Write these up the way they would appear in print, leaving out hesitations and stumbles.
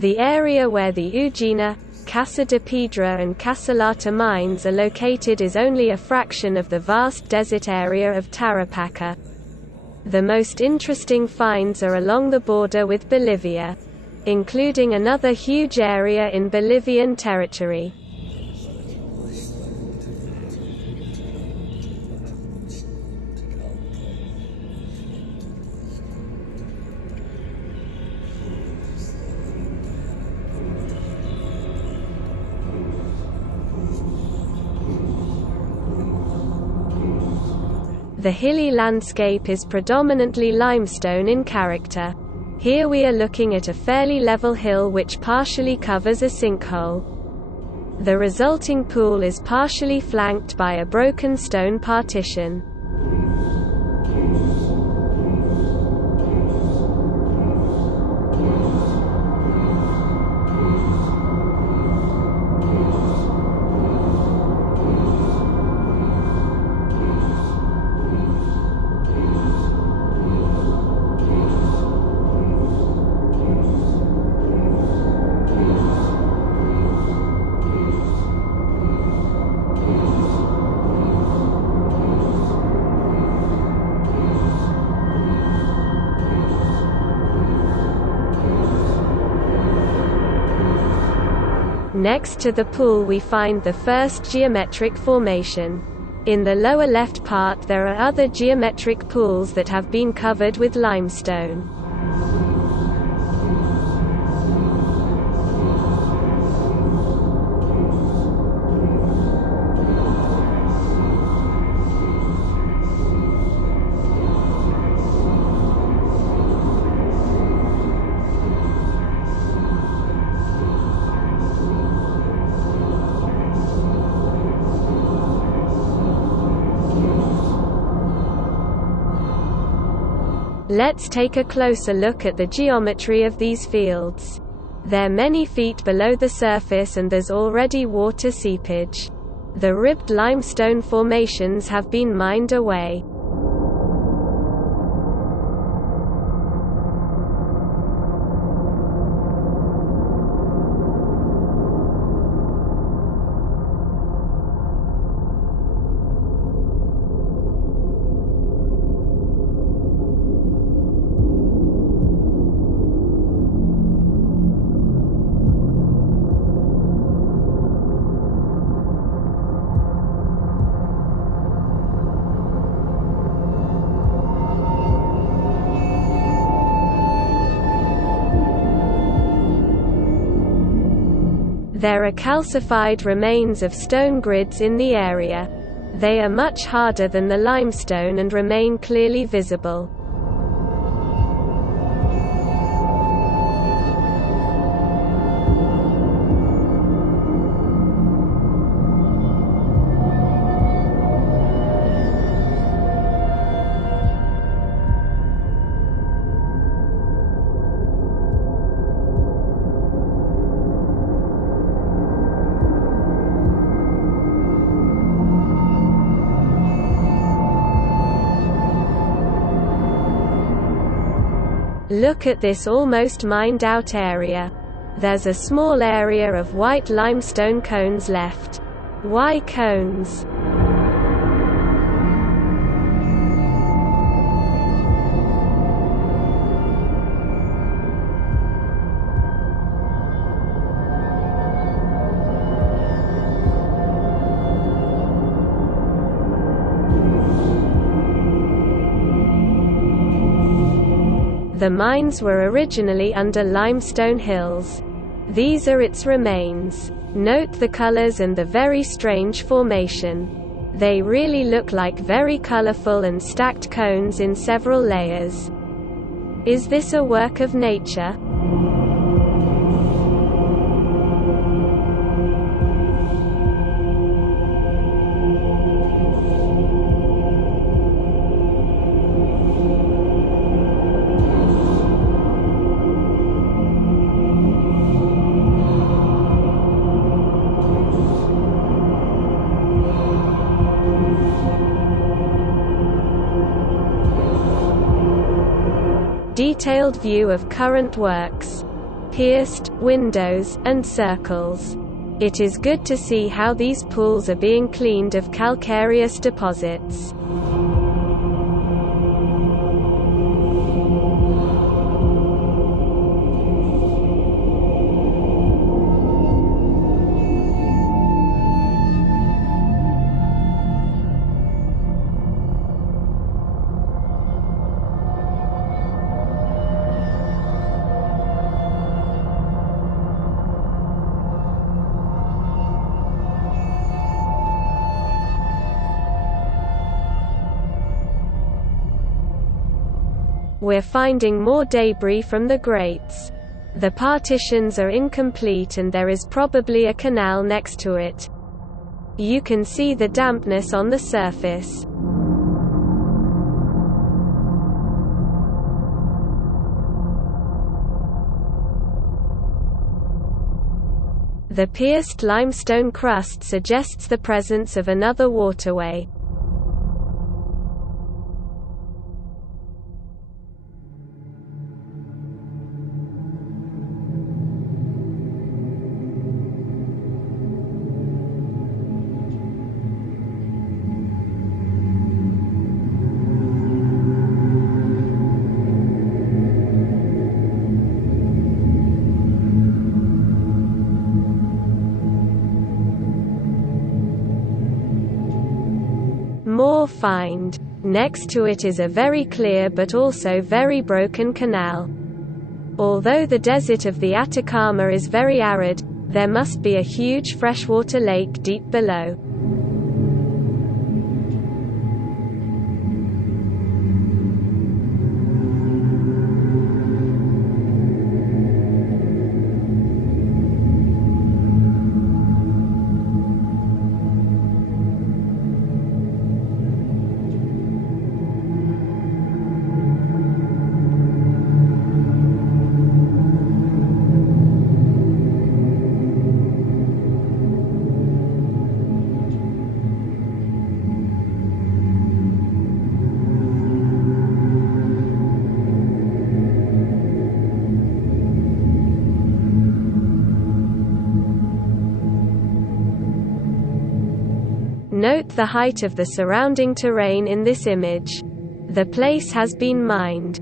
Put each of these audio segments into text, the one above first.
The area where the Ujina, Casa de Piedra and Casalata mines are located is only a fraction of the vast desert area of Tarapacá. The most interesting finds are along the border with Bolivia, including another huge area in Bolivian territory. The hilly landscape is predominantly limestone in character. Here we are looking at a fairly level hill which partially covers a sinkhole. The resulting pool is partially flanked by a broken stone partition. Next to the pool we find the first geometric formation. In the lower left part there are other geometric pools that have been covered with limestone. Let's take a closer look at the geometry of these fields. They're many feet below the surface and there's already water seepage. The ribbed limestone formations have been mined away. There are calcified remains of stone grids in the area. They are much harder than the limestone and remain clearly visible. Look at this almost mined out area. There's a small area of white limestone cones left. Why cones? The mines were originally under limestone hills. These are its remains. Note the colors and the very strange formation. They really look like very colorful and stacked cones in several layers. Is this a work of nature? Detailed view of current works. pierced windows, and circles. It is good to see how these pools are being cleaned of calcareous deposits. We're finding more debris from the grates. The partitions are incomplete and there is probably a canal next to it. You can see the dampness on the surface. The pierced limestone crust suggests the presence of another waterway. More find. Next to it is a very clear but also very broken canal. Although the desert of the Atacama is very arid, there must be a huge freshwater lake deep below. Note the height of the surrounding terrain in this image. The place has been mined.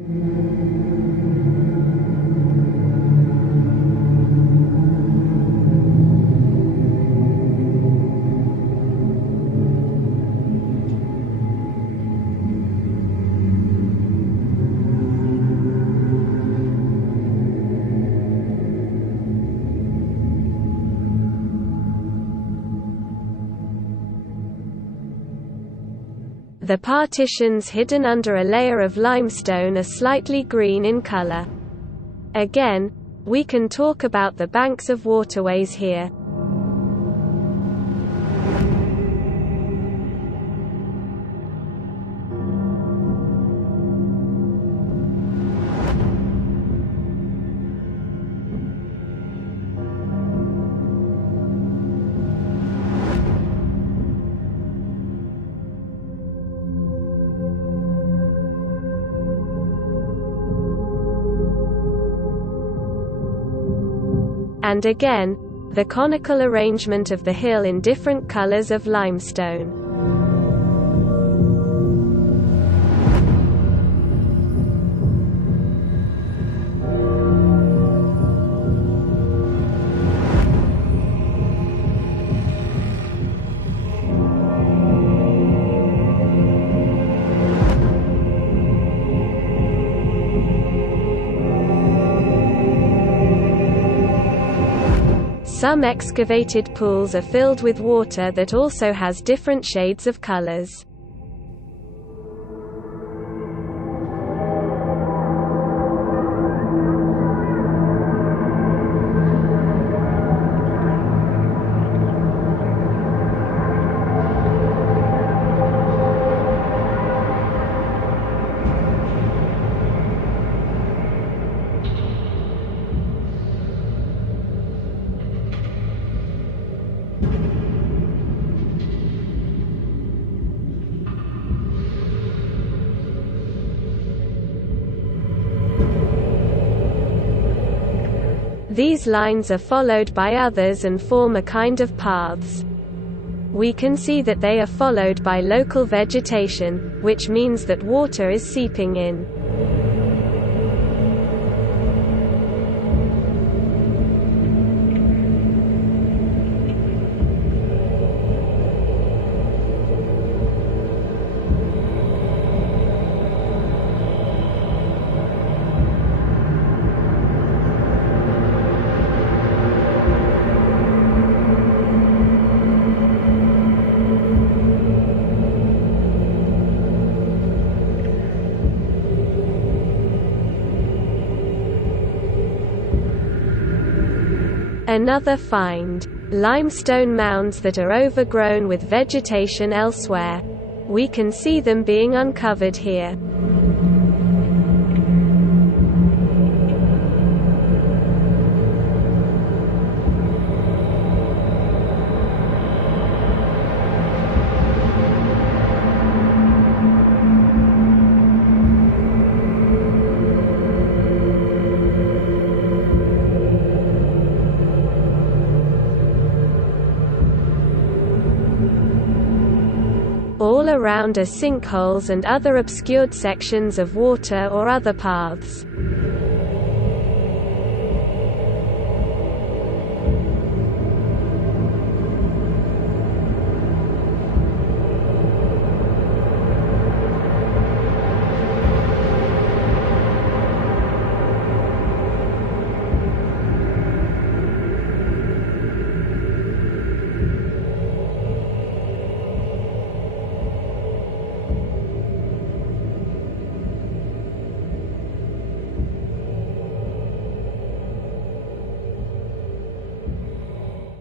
The partitions hidden under a layer of limestone are slightly green in color. Again, we can talk about the banks of waterways here. And again, the conical arrangement of the hill in different colors of limestone. Some excavated pools are filled with water that also has different shades of colors. These lines are followed by others and form a kind of paths. We can see that they are followed by local vegetation, which means that water is seeping in. Another find. Limestone mounds that are overgrown with vegetation elsewhere. We can see them being uncovered here. All around are sinkholes and other obscured sections of water or other paths.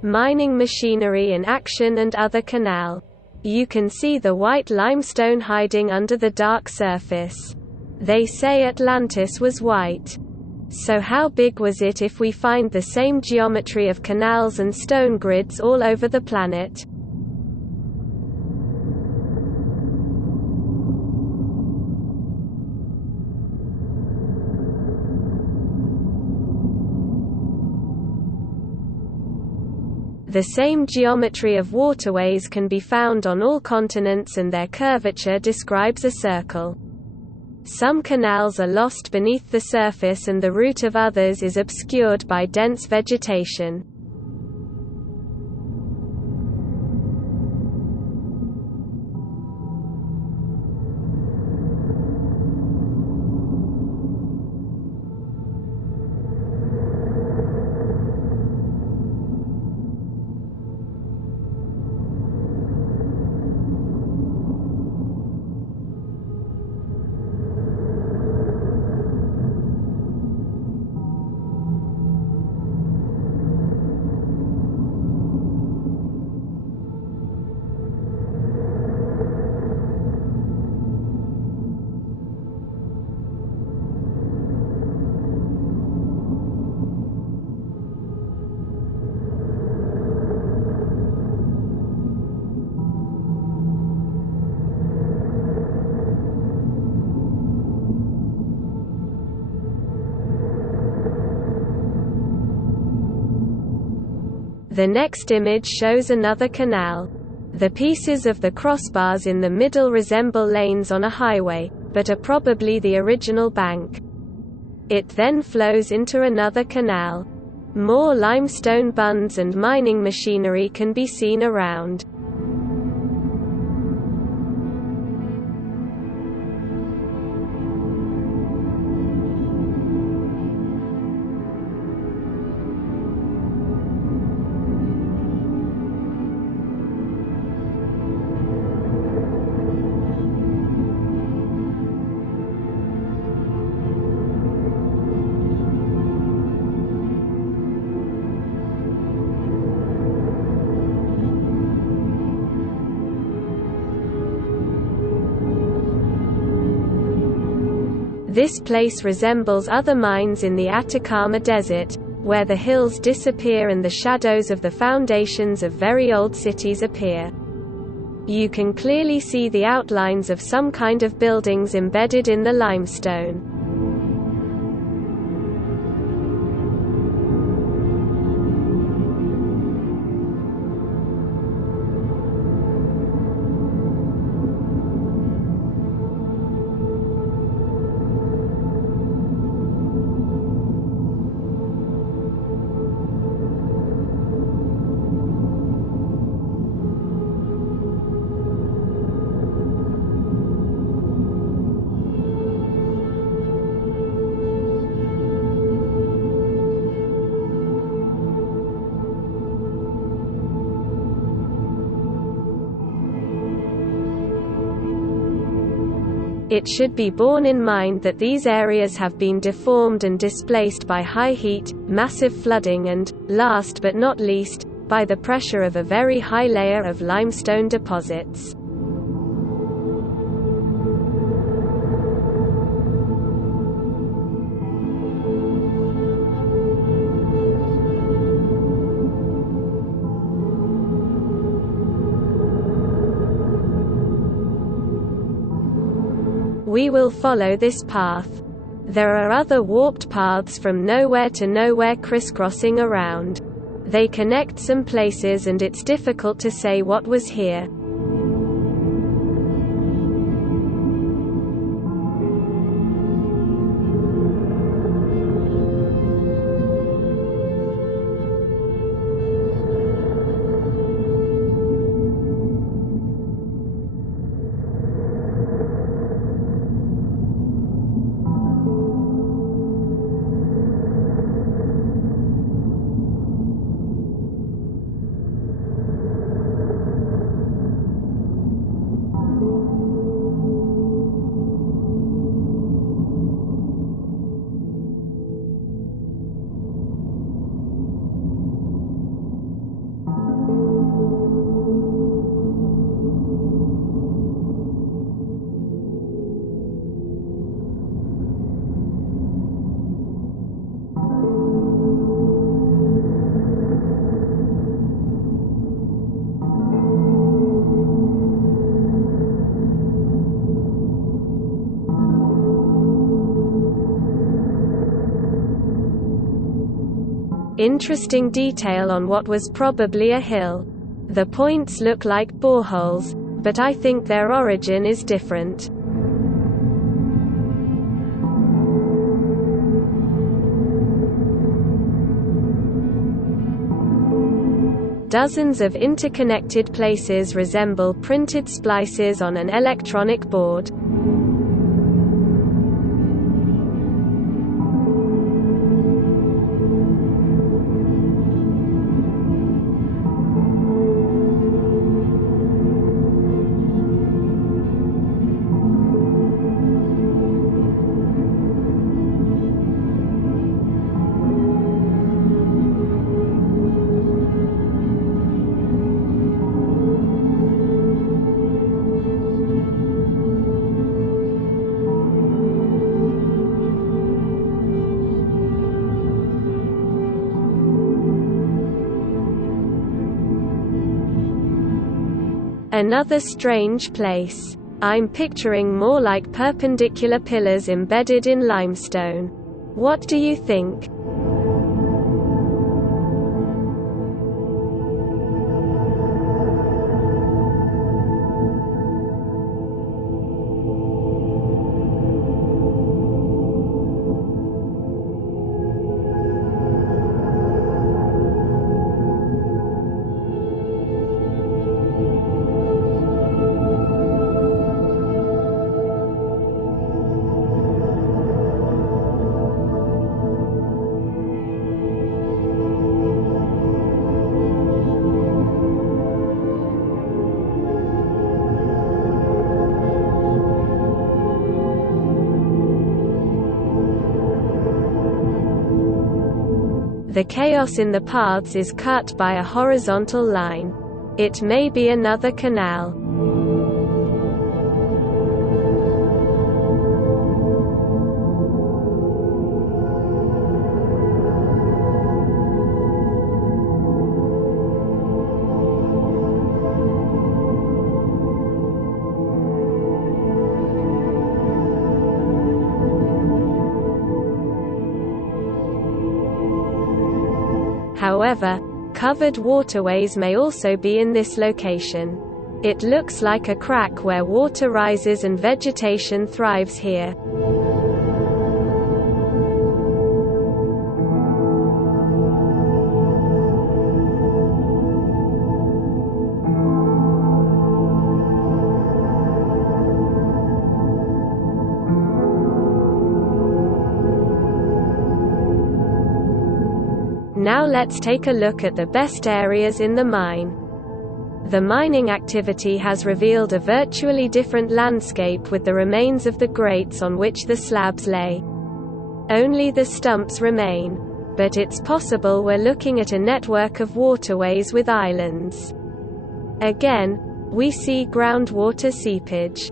Mining machinery in action and other canal. You can see the white limestone hiding under the dark surface. They say Atlantis was white. So how big was it if we find the same geometry of canals and stone grids all over the planet? The same geometry of waterways can be found on all continents, and their curvature describes a circle. Some canals are lost beneath the surface and the route of others is obscured by dense vegetation. The next image shows another canal. The pieces of the crossbars in the middle resemble lanes on a highway, but are probably the original bank. It then flows into another canal. More limestone bunds and mining machinery can be seen around. This place resembles other mines in the Atacama Desert, where the hills disappear and the shadows of the foundations of very old cities appear. You can clearly see the outlines of some kind of buildings embedded in the limestone. It should be borne in mind that these areas have been deformed and displaced by high heat, massive flooding and, last but not least, by the pressure of a very high layer of limestone deposits. We will follow this path. There are other warped paths from nowhere to nowhere crisscrossing around. They connect some places and it's difficult to say what was here. Interesting detail on what was probably a hill. The points look like boreholes, but I think their origin is different. Dozens of interconnected places resemble printed splices on an electronic board. Another strange place. I'm picturing more like perpendicular pillars embedded in limestone. What do you think? The chaos in the paths is cut by a horizontal line. It may be another canal. However, covered waterways may also be in this location. It looks like a crack where water rises and vegetation thrives here. Now let's take a look at the best areas in the mine. The mining activity has revealed a virtually different landscape with the remains of the grates on which the slabs lay. Only the stumps remain. But it's possible we're looking at a network of waterways with islands. Again, we see groundwater seepage.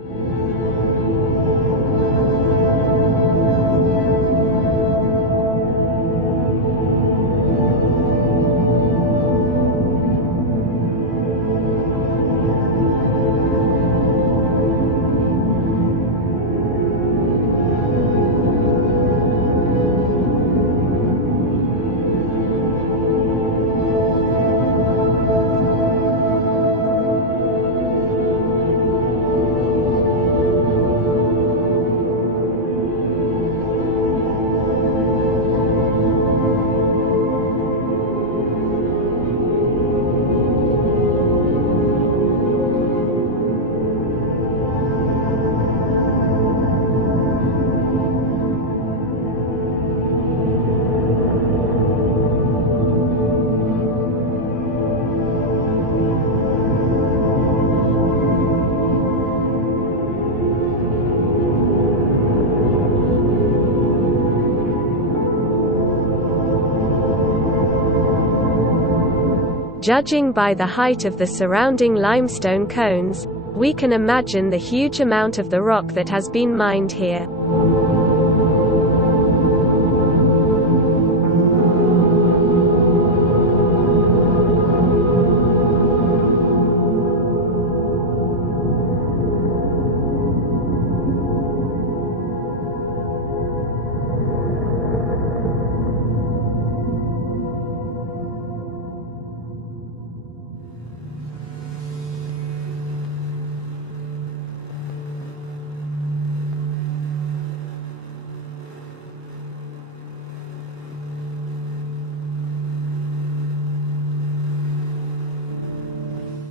Judging by the height of the surrounding limestone cones, we can imagine the huge amount of the rock that has been mined here.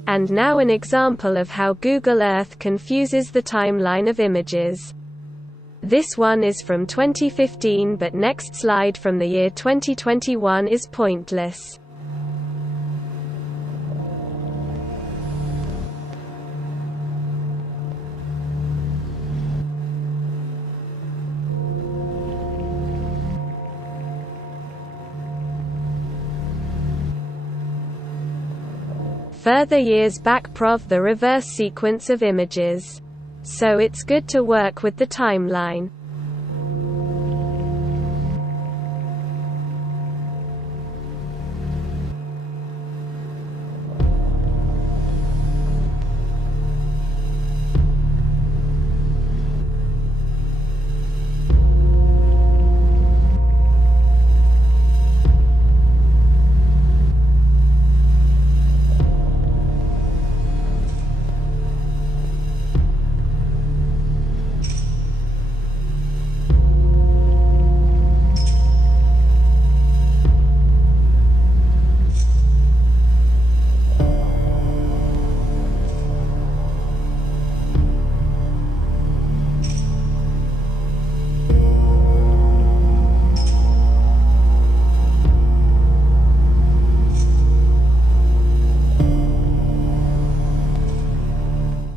And now an example of how Google Earth confuses the timeline of images. This one is from 2015, but next slide from the year 2021 is pointless. Further years back prov the reverse sequence of images. So it's good to work with the timeline.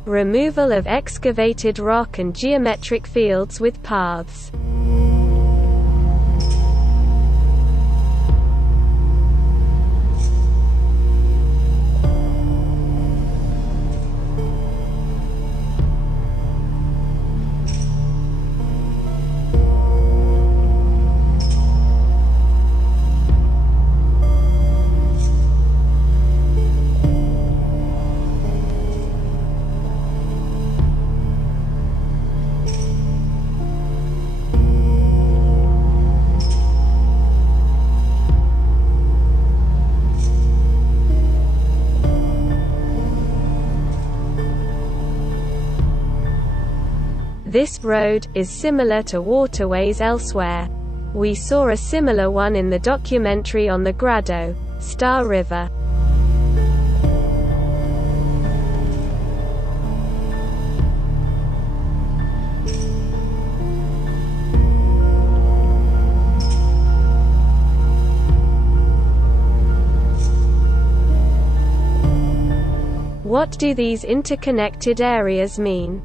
Removal of excavated rock and geometric fields with paths. This road is similar to waterways elsewhere. We saw a similar one in the documentary on the Grado, Star River. What do these interconnected areas mean?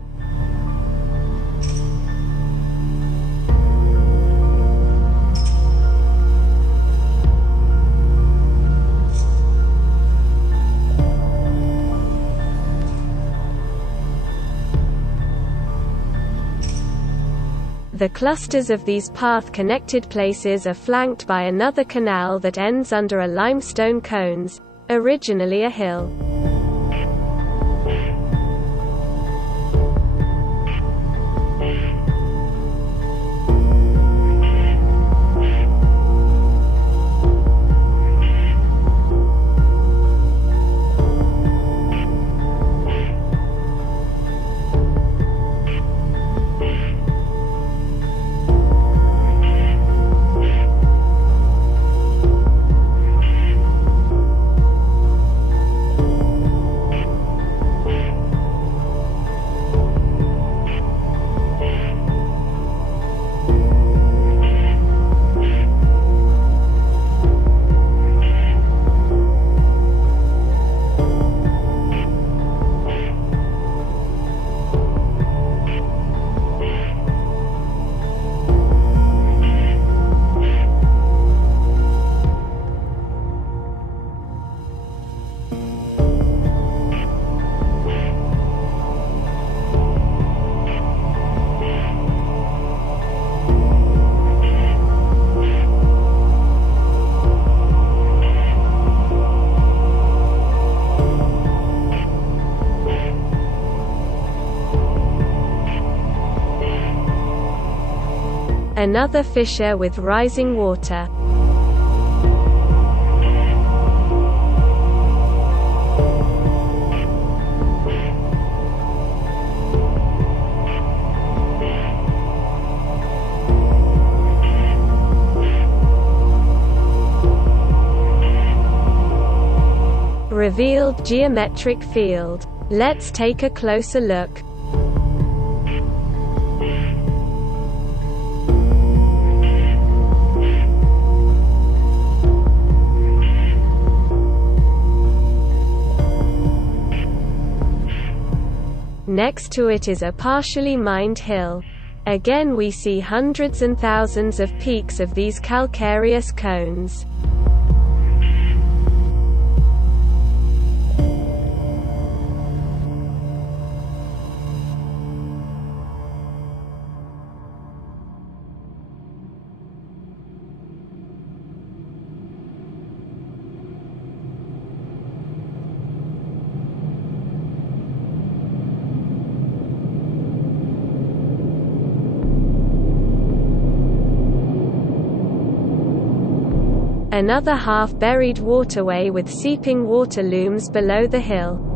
The clusters of these path-connected places are flanked by another canal that ends under a limestone cones, originally a hill. Another fissure with rising water. Revealed geometric field. Let's take a closer look. Next to it is a partially mined hill. Again we see hundreds and thousands of peaks of these calcareous cones. Another half-buried waterway with seeping water looms below the hill.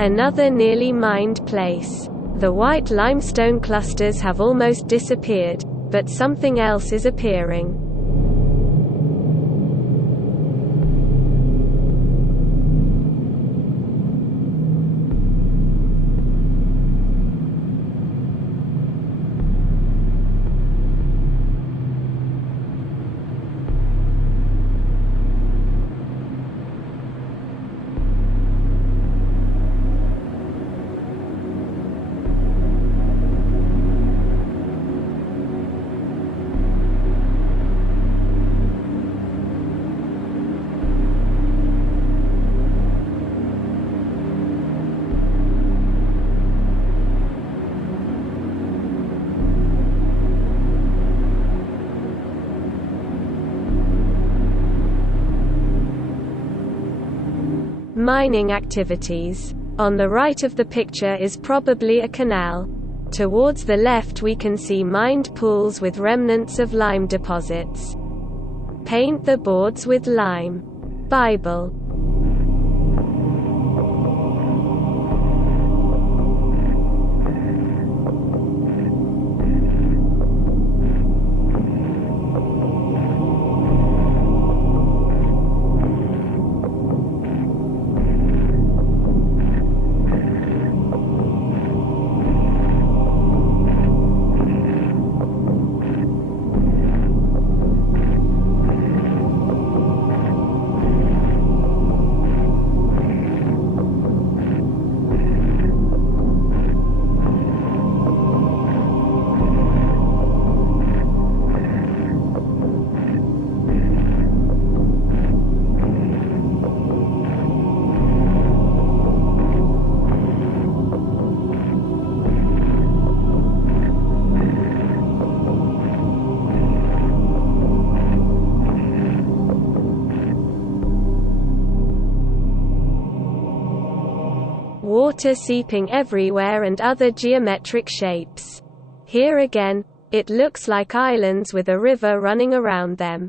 Another nearly mined place. The white limestone clusters have almost disappeared, but something else is appearing. Mining activities. On the right of the picture is probably a canal. Towards the left we can see mined pools with remnants of lime deposits. Paint the boards with lime. Bible. water seeping everywhere and other geometric shapes. Here again, it looks like islands with a river running around them.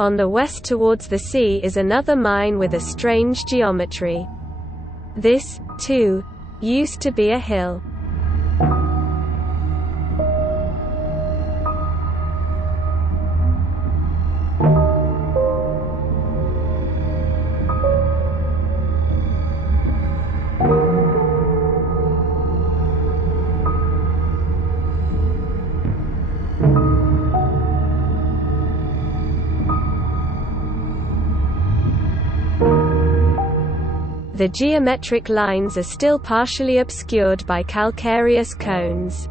On the west towards the sea is another mine with a strange geometry. This, too, used to be a hill. The geometric lines are still partially obscured by calcareous cones.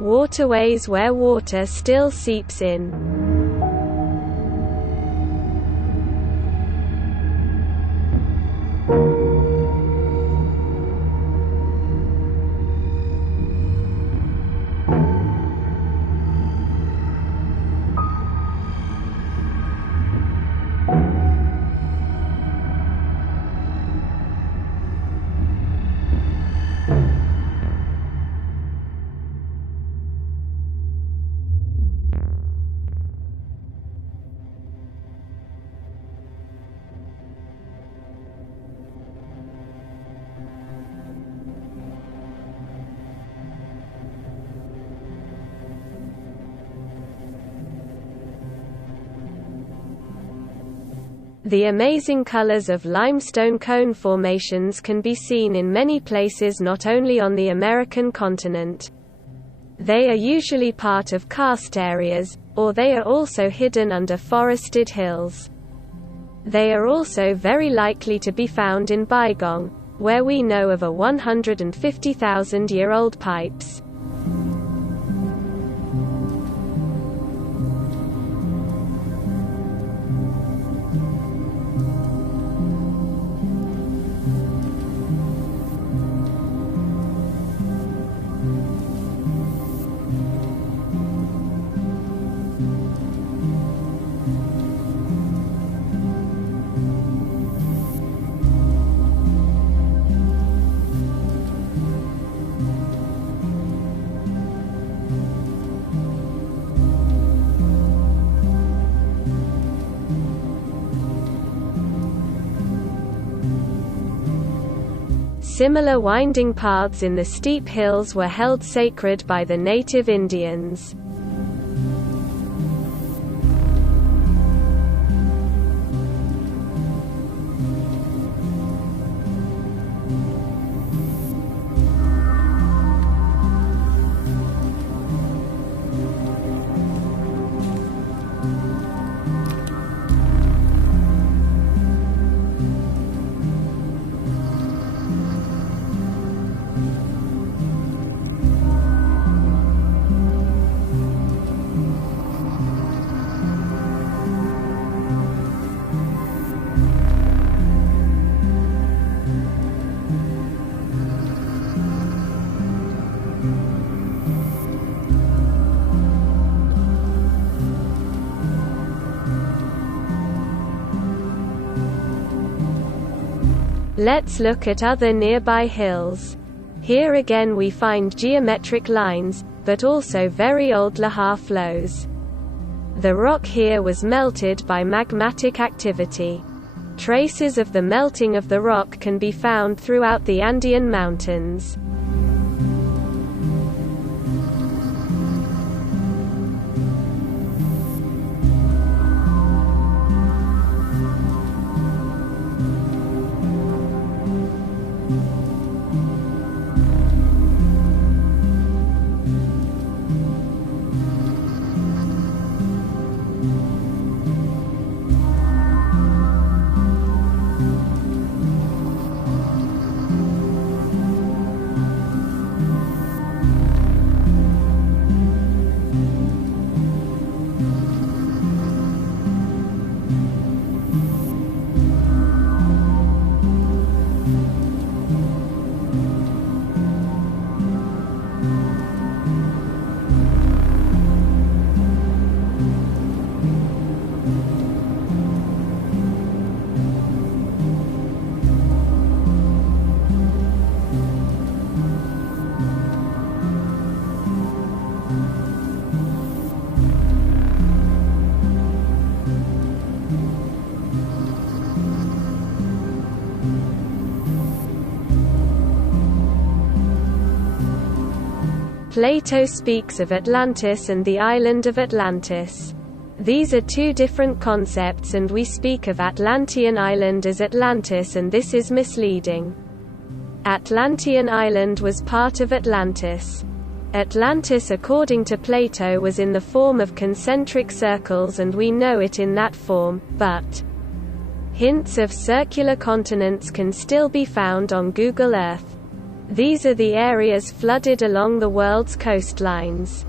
Waterways where water still seeps in. The amazing colors of limestone cone formations can be seen in many places not only on the American continent. They are usually part of karst areas, or they are also hidden under forested hills. They are also very likely to be found in Baigong, where we know of a 150,000-year-old pipes. Similar winding paths in the steep hills were held sacred by the native Indians. Let's look at other nearby hills. Here again we find geometric lines, but also very old lahar flows. The rock here was melted by magmatic activity. Traces of the melting of the rock can be found throughout the Andean mountains. Plato speaks of Atlantis and the island of Atlantis. These are two different concepts, and we speak of Atlantean island as Atlantis, and this is misleading. Atlantean island was part of Atlantis. Atlantis, according to Plato, was in the form of concentric circles, and we know it in that form, but hints of circular continents can still be found on Google Earth. These are the areas flooded along the world's coastlines.